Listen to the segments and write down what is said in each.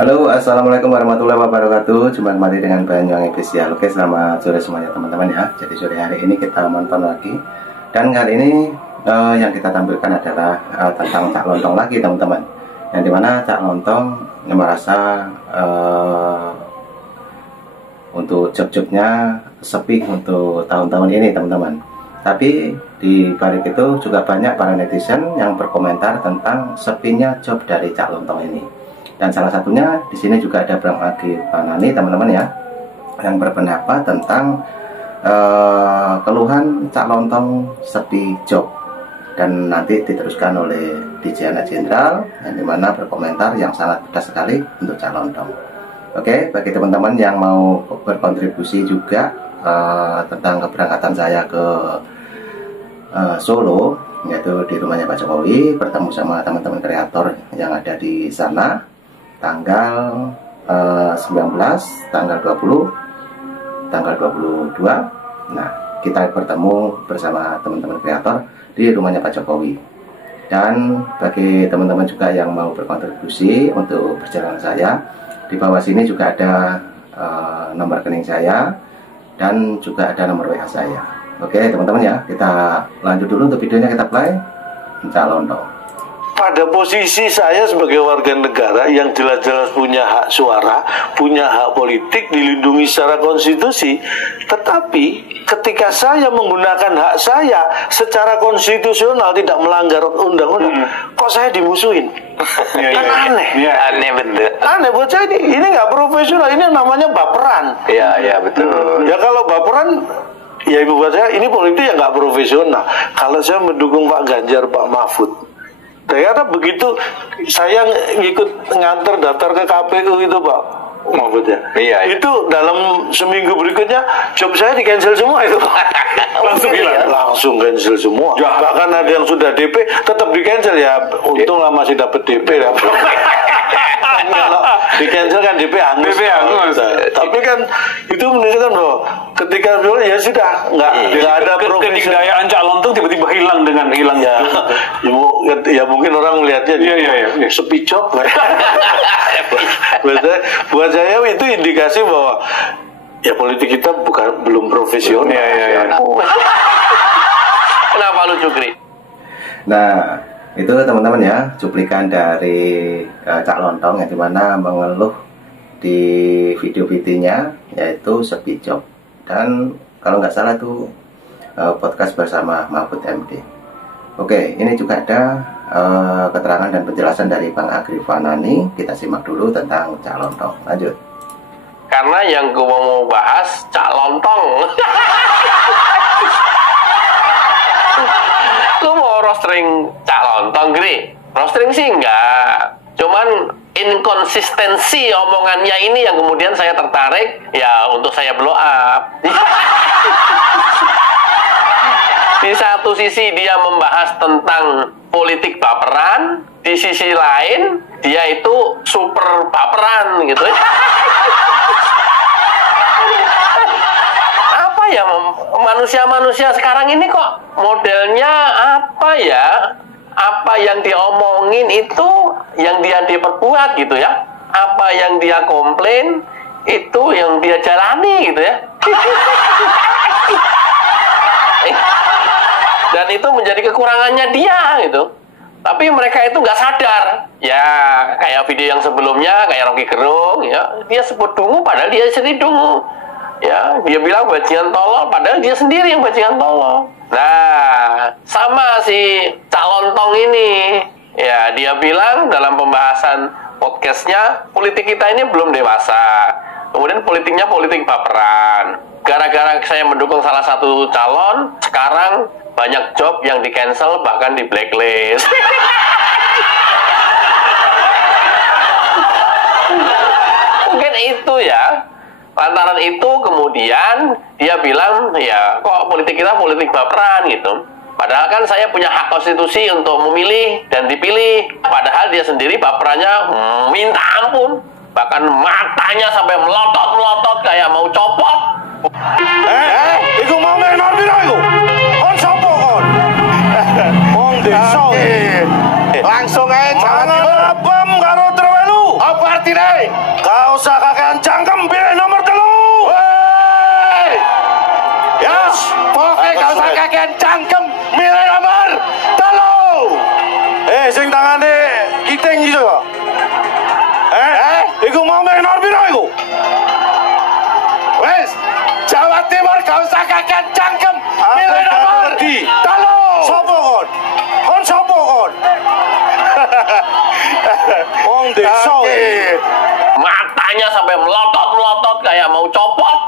Halo, assalamualaikum warahmatullahi wabarakatuh. Jumpa kembali dengan Banyuwangi Official. Oke, selamat sore semuanya teman-teman ya. Jadi sore hari ini kita nonton lagi. Dan kali ini yang kita tampilkan adalah tentang Cak Lontong lagi teman-teman. Yang dimana Cak Lontong merasa untuk job-jobnya sepi untuk tahun-tahun ini teman-teman. Tapi di balik itu juga banyak para netizen yang berkomentar tentang sepinya job dari Cak Lontong ini. Dan salah satunya di sini juga ada Bang Agi Fanani teman-teman ya, yang berpendapat tentang keluhan Cak Lontong sepi job, dan nanti diteruskan oleh DJ Anak Jenderal yang dimana berkomentar yang sangat pedas sekali untuk Cak Lontong. Oke, bagi teman-teman yang mau berkontribusi juga tentang keberangkatan saya ke Solo, yaitu di rumahnya Pak Jokowi, bertemu sama teman-teman kreator yang ada di sana tanggal 19, tanggal 20, tanggal 22. Nah, kita bertemu bersama teman-teman kreator di rumahnya Pak Jokowi. Dan bagi teman-teman juga yang mau berkontribusi untuk perjalanan saya, di bawah sini juga ada nomor rekening saya dan juga ada nomor WA saya. Oke teman-teman ya, kita lanjut dulu untuk videonya, kita play. Cak Lontong. Pada posisi saya sebagai warga negara yang jelas-jelas punya hak suara, punya hak politik, dilindungi secara konstitusi, tetapi ketika saya menggunakan hak saya secara konstitusional tidak melanggar undang-undang, kok saya dimusuhin? Kan aneh. Aneh betul. Aneh buat saya, ini nggak profesional, ini namanya baperan. Iya betul. Ya kalau baperan, ya ibu buat saya ini politik yang nggak profesional. Kalau saya mendukung Pak Ganjar, Pak Mahfud, ternyata begitu saya ngikut nganter daftar ke KPU itu Pak Mahfud ya. Iya. Itu dalam seminggu berikutnya job saya di cancel semua itu. Langsung hilang. Langsung cancel semua. Ya. Bahkan ada yang sudah DP tetap di cancel ya. Untunglah masih dapat DP ya. Kalau di cancel kan DP hangus. Tapi kan itu menunjukkan bahwa ketika ya sudah nggak ada kedikdayaan Cak Lontong tiba-tiba hilang dengan hilangnya. Ya mungkin orang melihatnya sepi job. Buat saya itu indikasi bahwa ya politik kita belum profesional. Kenapa lu Cukri? Nah, itu teman-teman ya, cuplikan dari Cak Lontong yang dimana mengeluh di video-videonya yaitu sepi job. Dan kalau nggak salah tuh podcast bersama Mahfud MD. Oke, ini juga ada keterangan dan penjelasan dari Bang Agi Fanani. Kita simak dulu tentang Cak Lontong. Lanjut. Karena yang gue mau bahas Cak Lontong. Lu mau roasting Cak Lontong, Gri? Roasting sih enggak. Cuman inkonsistensi omongannya ini yang kemudian saya tertarik ya untuk saya blow up. Di satu sisi dia membahas tentang politik baperan, di sisi lain dia itu super baperan gitu. Apa ya manusia-manusia sekarang ini kok modelnya apa ya? Apa yang dia omongin itu yang dia perbuat gitu ya? Apa yang dia komplain itu yang dia jalani gitu ya? Dan itu menjadi kekurangannya dia gitu. Tapi mereka itu nggak sadar. Ya kayak video yang sebelumnya kayak Rocky Gerung ya, dia sebut dungu padahal dia sendiri dungu. Ya, dia bilang bajingan tolol padahal dia sendiri yang bajingan tolol. Nah, sama si Cak Lontong ini. Ya, dia bilang dalam pembahasan podcastnya, politik kita ini belum dewasa. Kemudian politiknya politik baperan. Gara-gara saya mendukung salah satu calon, sekarang banyak job yang di cancel bahkan di blacklist. Mungkin itu ya. Lantaran itu kemudian dia bilang ya kok politik kita politik baperan gitu. Padahal kan saya punya hak konstitusi untuk memilih dan dipilih. Padahal dia sendiri baperannya minta ampun. Bahkan matanya sampai melotot-melotot kayak mau copot. Iku mau menor piro iku? On sopo kon? Wong desa. Langsung ae jangan bom karo trewelu. Apa artine? kakean cangkem milih nomor 3. Sing tangane kiting iso kok. Iku mau milih nomor piro iku? Wes, Jawa Timur gak usah kakean cangkem milih nomor 3. Sopo kon? Kon sopo kon? Wong desa. Matanya sampai melotot-melotot kayak mau copot.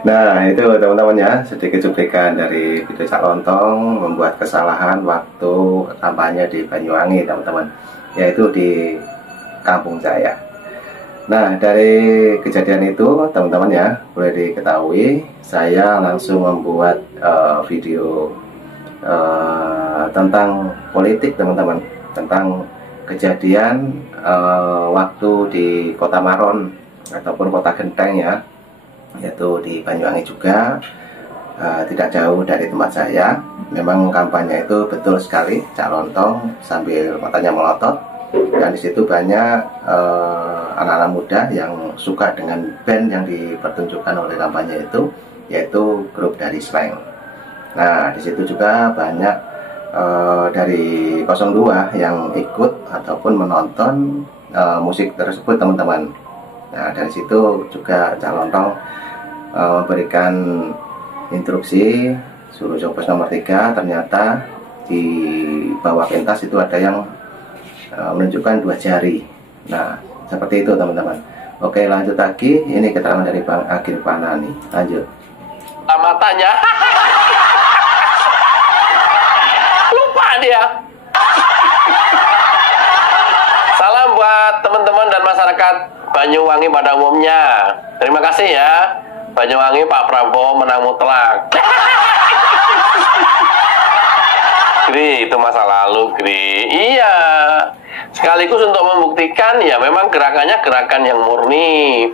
Nah itu teman-teman ya, sedikit cuplikan dari video Cak Lontong membuat kesalahan waktu kampanye di Banyuwangi teman-teman, yaitu di kampung saya. Nah dari kejadian itu teman-teman ya, boleh diketahui saya langsung membuat video tentang politik teman-teman, tentang kejadian waktu di Kota Maron ataupun Kota Genteng ya, yaitu di Banyuwangi juga, tidak jauh dari tempat saya. Memang kampanye itu betul sekali Cak Lontong sambil matanya melotot, dan disitu banyak anak-anak muda yang suka dengan band yang dipertunjukkan oleh kampanye itu, yaitu grup dari Slank. Nah disitu juga banyak dari 02 yang ikut ataupun menonton musik tersebut teman-teman. Nah dari situ juga Cak Lontong memberikan instruksi suruh coblos nomor 3. Ternyata di bawah pentas itu ada yang menunjukkan 2 jari. Nah seperti itu teman-teman. Oke lanjut lagi, ini keterangan dari Bang Agil Panani. Lanjut. Matanya lupa dia. Salam buat teman-teman dan masyarakat Banyuwangi pada umumnya. Terima kasih ya. Banyuwangi Pak Prabowo menang mutlak. Gri, itu masa lalu, Gri. Iya. Sekaligus untuk membuktikan ya memang gerakannya gerakan yang murni.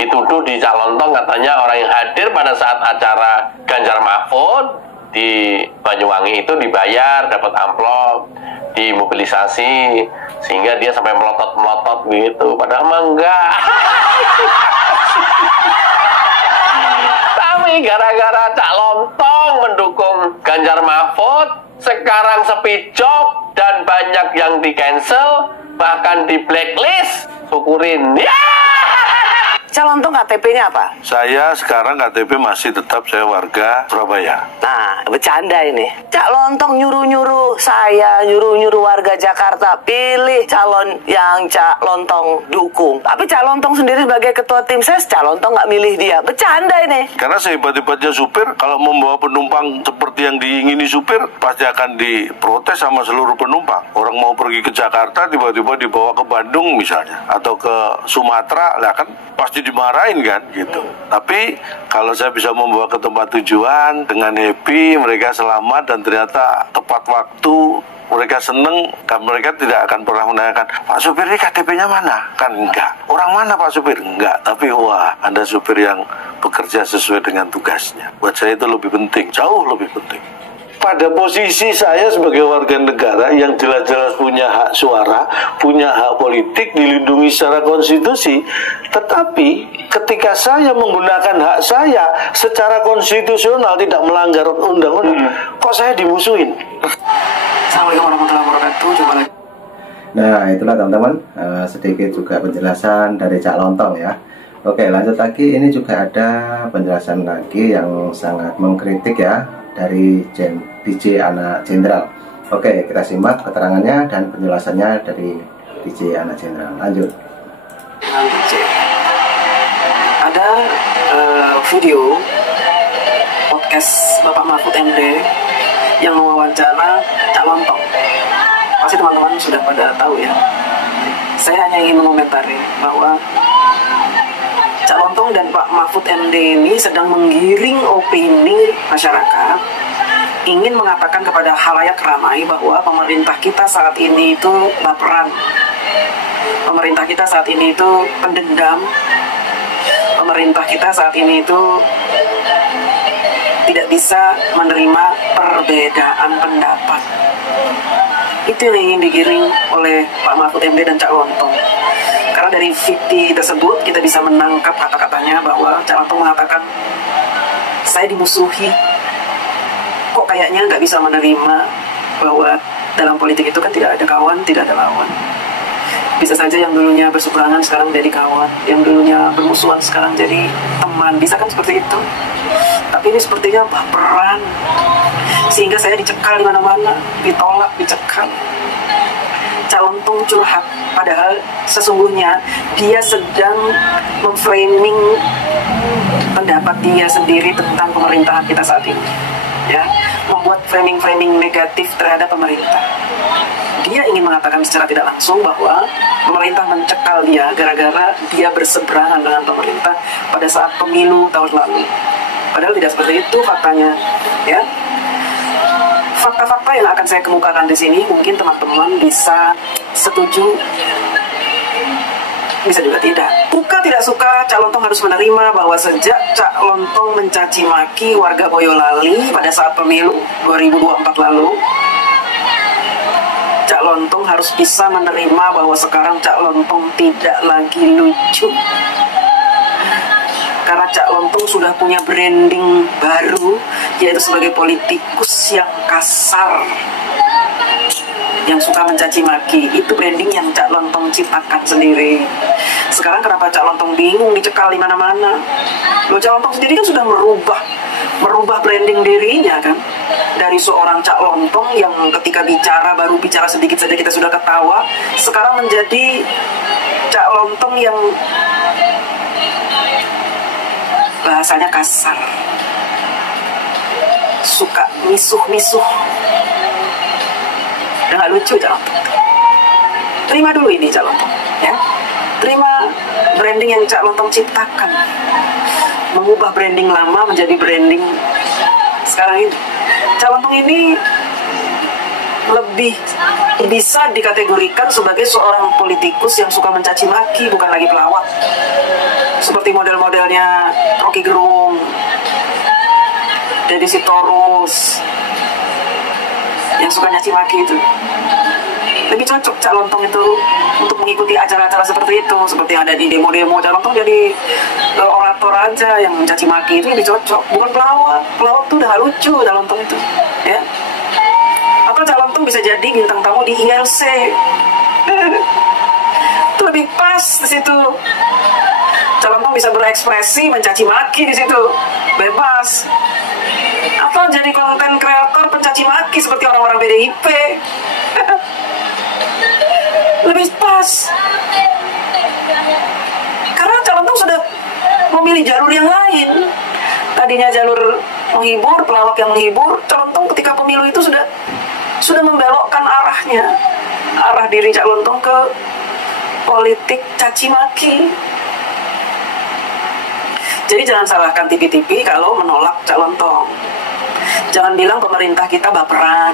Dituduh di Cak Lontong katanya orang yang hadir pada saat acara Ganjar Mahfud di Banyuwangi itu dibayar, dapat amplop, dimobilisasi, sehingga dia sampai melotot-melotot gitu. Padahal mah enggak. Tapi gara-gara Cak Lontong mendukung Ganjar Mahfud, sekarang sepi job dan banyak yang di cancel, bahkan di blacklist. Syukurin ya. Cak Lontong KTP-nya apa? Saya sekarang KTP masih tetap saya warga Surabaya. Nah, bercanda ini. Cak Lontong nyuruh-nyuruh saya, nyuruh-nyuruh warga Jakarta pilih calon yang Cak Lontong dukung. Tapi Cak Lontong sendiri sebagai ketua tim ses, Cak Lontong nggak milih dia. Bercanda ini. Karena sehebat-hebatnya supir, kalau membawa penumpang seperti yang diingini supir, pasti akan diprotes sama seluruh penumpang. Orang mau pergi ke Jakarta, tiba-tiba dibawa ke Bandung misalnya, atau ke Sumatera, lah kan pasti dimarahin kan gitu. Tapi kalau saya bisa membawa ke tempat tujuan dengan happy, mereka selamat dan ternyata tepat waktu, mereka seneng, kan mereka tidak akan pernah menanyakan, Pak supir ini KTP-nya mana? Kan enggak. Orang mana Pak supir? Enggak. Tapi wah, Anda supir yang bekerja sesuai dengan tugasnya. Buat saya itu lebih penting, jauh lebih penting. Pada posisi saya sebagai warga negara yang jelas-jelas punya hak suara, punya hak politik, dilindungi secara konstitusi, tetapi ketika saya menggunakan hak saya secara konstitusional tidak melanggar undang-undang, kok saya dimusuhin? Assalamualaikum warahmatullahi wabarakatuh. Coba lagi. Nah itulah teman-teman, sedikit juga penjelasan dari Cak Lontong ya. Oke lanjut lagi, ini juga ada penjelasan lagi yang sangat mengkritik ya dari DJ Anak Jenderal. Oke kita simak keterangannya dan penjelasannya dari DJ Anak Jenderal. Lanjut. Ada video podcast Bapak Mahfud MD yang mewawancara Cak Lontong. Pasti teman-teman sudah pada tahu ya. Saya hanya ingin mengomentari bahwa Cak Lontong dan Pak Mahfud MD ini sedang menggiring opini masyarakat, ingin mengatakan kepada halayak ramai bahwa pemerintah kita saat ini itu baperan, pemerintah kita saat ini itu pendendam, pemerintah kita saat ini itu tidak bisa menerima perbedaan pendapat. Itu yang ingin digiring oleh Pak Mahfud MD dan Cak Lontong. Karena dari VT tersebut kita bisa menangkap kata-katanya bahwa Cak Lontong mengatakan saya dimusuhi. Kok kayaknya nggak bisa menerima bahwa dalam politik itu kan tidak ada kawan, tidak ada lawan. Bisa saja yang dulunya berseberangan sekarang jadi kawan, yang dulunya bermusuhan sekarang jadi teman. Bisa kan seperti itu? Tapi ini sepertinya baperan, sehingga saya dicekal di mana-mana, ditolak, dicekal. Cak Lontong curhat, padahal sesungguhnya dia sedang memframing pendapat dia sendiri tentang pemerintahan kita saat ini, ya, membuat framing-framing negatif terhadap pemerintah. Dia ingin mengatakan secara tidak langsung bahwa pemerintah mencekal dia gara-gara dia berseberangan dengan pemerintah pada saat pemilu tahun lalu. Padahal tidak seperti itu faktanya, ya. Fakta-fakta yang akan saya kemukakan di sini mungkin teman-teman bisa setuju, bisa juga tidak. Suka tidak suka, Cak Lontong harus menerima bahwa sejak Cak Lontong mencaci maki warga Boyolali pada saat pemilu 2024 lalu, Cak Lontong harus bisa menerima bahwa sekarang Cak Lontong tidak lagi lucu. Karena Cak Lontong sudah punya branding baru, yaitu sebagai politikus yang kasar, yang suka mencaci maki. Itu branding yang Cak Lontong ciptakan sendiri. Sekarang kenapa Cak Lontong bingung, dicekal di mana-mana? Loh, Cak Lontong sendiri kan sudah merubah branding dirinya kan, dari seorang Cak Lontong yang ketika bicara baru bicara sedikit saja kita sudah ketawa, sekarang menjadi Cak Lontong yang bahasanya kasar, suka misuh-misuh, udah gak lucu Cak Lontong. Terima dulu ini Cak Lontong, ya. Terima branding yang Cak Lontong ciptakan, mengubah branding lama menjadi branding sekarang ini. Cak Lontong ini lebih bisa dikategorikan sebagai seorang politikus yang suka mencaci maki, bukan lagi pelawak seperti model-modelnya Rocky Gerung, Deddy Sitorus, yang suka nyaci maki itu. Lebih cocok Cak Lontong itu untuk mengikuti acara-acara seperti itu, seperti yang ada di demo-demo. Cak Lontong jadi orator aja yang mencaci maki, itu lebih cocok, bukan pelawak. Pelawak tuh udah gak lucu Cak Lontong itu, ya. Atau Cak Lontong bisa jadi bintang tamu di ILC. Itu lebih pas di situ. Cak Lontong bisa berekspresi, mencaci maki di situ, bebas. Atau jadi konten kreator pencaci maki seperti orang-orang PDIP. Lebih pas. Karena Cak Lontong sudah memilih jalur yang lain. Tadinya jalur menghibur, pelawak yang menghibur. Cak Lontong ketika pemilu itu sudah membelokkan arahnya, arah diri Cak Lontong ke politik caci maki. Jadi jangan salahkan TV-TV kalau menolak Cak Lontong. Jangan bilang pemerintah kita baperan.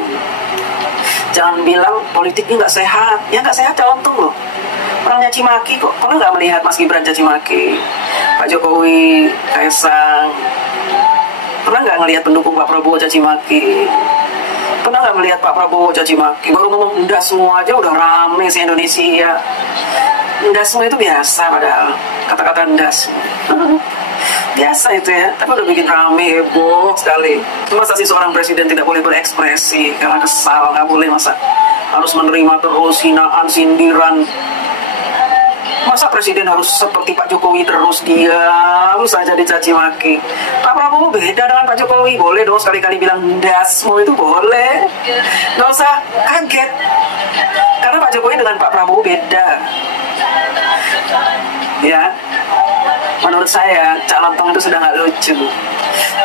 Jangan bilang politik ini nggak sehat. Ya nggak sehat Cak Lontong loh. Orang caci maki kok. Pernah nggak melihat Mas Gibran caci maki? Pak Jokowi, Kaisang. Pernah nggak ngelihat pendukung Pak Prabowo caci maki? Pernah nggak melihat Pak Prabowo caci maki? Baru ngomong ndasmu aja udah rame sih Indonesia. Ndasmu itu biasa padahal. Kata-kata ndasmu. Biasa itu ya, tapi udah bikin rame, heboh sekali. Masa sih seorang presiden tidak boleh berekspresi karena kesal, nggak boleh, masa harus menerima terus hinaan, sindiran. Masa presiden harus seperti Pak Jokowi terus diam saja dicaci maki? Pak Prabowo beda dengan Pak Jokowi, boleh dong sekali-kali bilang dasmu itu boleh. Nggak usah kaget, karena Pak Jokowi dengan Pak Prabowo beda. Ya, menurut saya Cak Lontong itu sudah nggak lucu.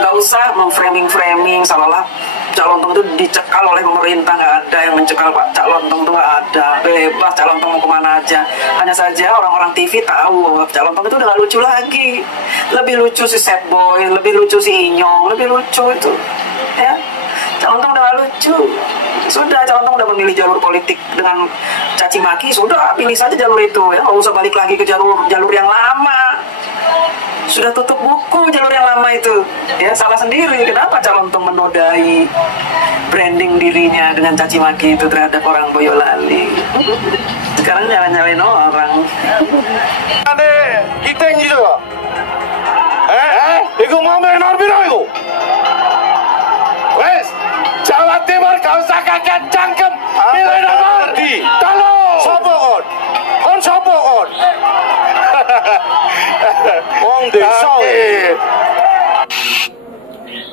Nggak usah memframing seolah-olah Cak Lontong itu dicekal oleh pemerintah. Nggak ada yang mencekal Pak Cak Lontong, itu nggak ada. Bebas Cak Lontong mau kemana aja. Hanya saja orang-orang TV tahu bahwa Cak Lontong itu udah nggak lucu lagi. Lebih lucu si Sad Boy, lebih lucu si Inyong, lebih lucu itu, ya. Cak Lontong udah nggak lucu. Sudah, Cak Lontong udah memilih jalur politik dengan caci maki, sudah pilih saja jalur itu, ya. Nggak usah balik lagi ke jalur yang lama. Sudah tutup buku jalur yang lama itu, ya. Salah sendiri. Kenapa Cak Lontong menodai branding dirinya dengan caci maki itu terhadap orang Boyolali? Sekarang nyalain orang. Ane, kita gitu. Iku mau main orang biru iku. rakyat cangkem milih nomor telu. Sopo kon? Kon sopo kon? Wong desa.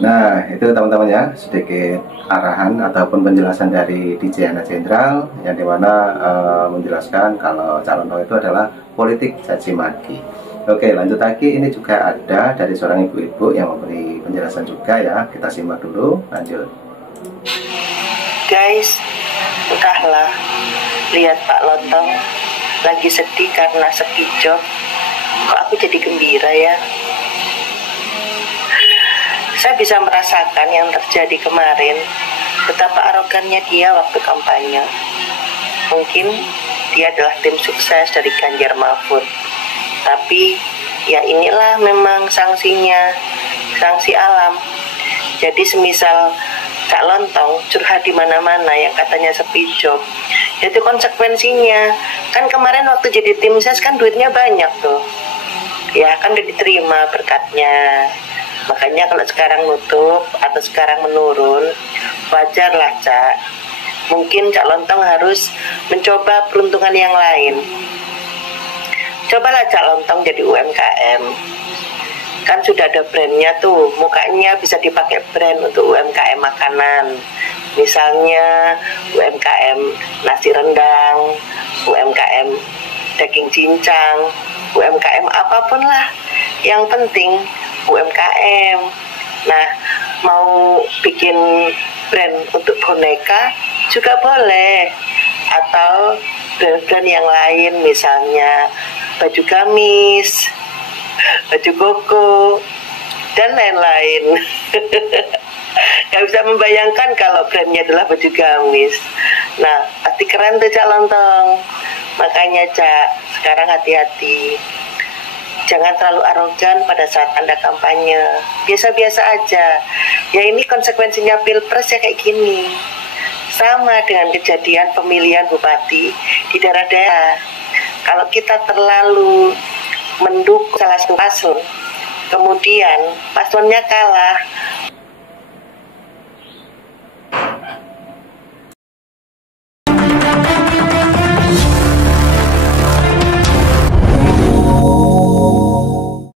Nah, itu teman-teman ya, sedikit arahan ataupun penjelasan dari DJ Anak Jenderal yang dimana menjelaskan kalau calon tokoh itu adalah politik caci maki. Oke, lanjut lagi. Ini juga ada dari seorang ibu-ibu yang memberi penjelasan juga ya. Kita simak dulu, lanjut. Guys, entahlah, lihat Pak Lontong lagi sedih karena sepi job. Kok aku jadi gembira ya? Saya bisa merasakan yang terjadi kemarin, betapa arogannya dia waktu kampanye. Mungkin dia adalah tim sukses dari Ganjar Mahfud. Tapi ya inilah memang sanksinya, sanksi alam. Jadi semisal Cak Lontong curhat di mana-mana yang katanya sepi job, itu konsekuensinya. Kan kemarin waktu jadi tim ses kan duitnya banyak tuh. Ya kan udah diterima berkatnya. Makanya kalau sekarang nutup atau sekarang menurun, wajarlah Cak. Mungkin Cak Lontong harus mencoba peruntungan yang lain. Cobalah Cak Lontong jadi UMKM. Kan sudah ada brandnya tuh, mukanya bisa dipakai brand untuk UMKM makanan. Misalnya UMKM nasi rendang, UMKM daging cincang, UMKM apapun lah. Yang penting UMKM. Nah, mau bikin brand untuk boneka juga boleh, atau brand-brand yang lain, misalnya baju gamis, baju koko, dan lain-lain. Gak bisa membayangkan kalau brandnya adalah baju gamis. Nah, pasti keren tuh Cak Lontong. Makanya Cak, sekarang hati-hati. Jangan terlalu arogan pada saat Anda kampanye. Biasa-biasa aja. Ya ini konsekuensinya pilpres ya kayak gini. Sama dengan kejadian pemilihan bupati di daerah-daerah. Kalau kita terlalu mendukung salah satu paslon, kemudian paslonnya kalah,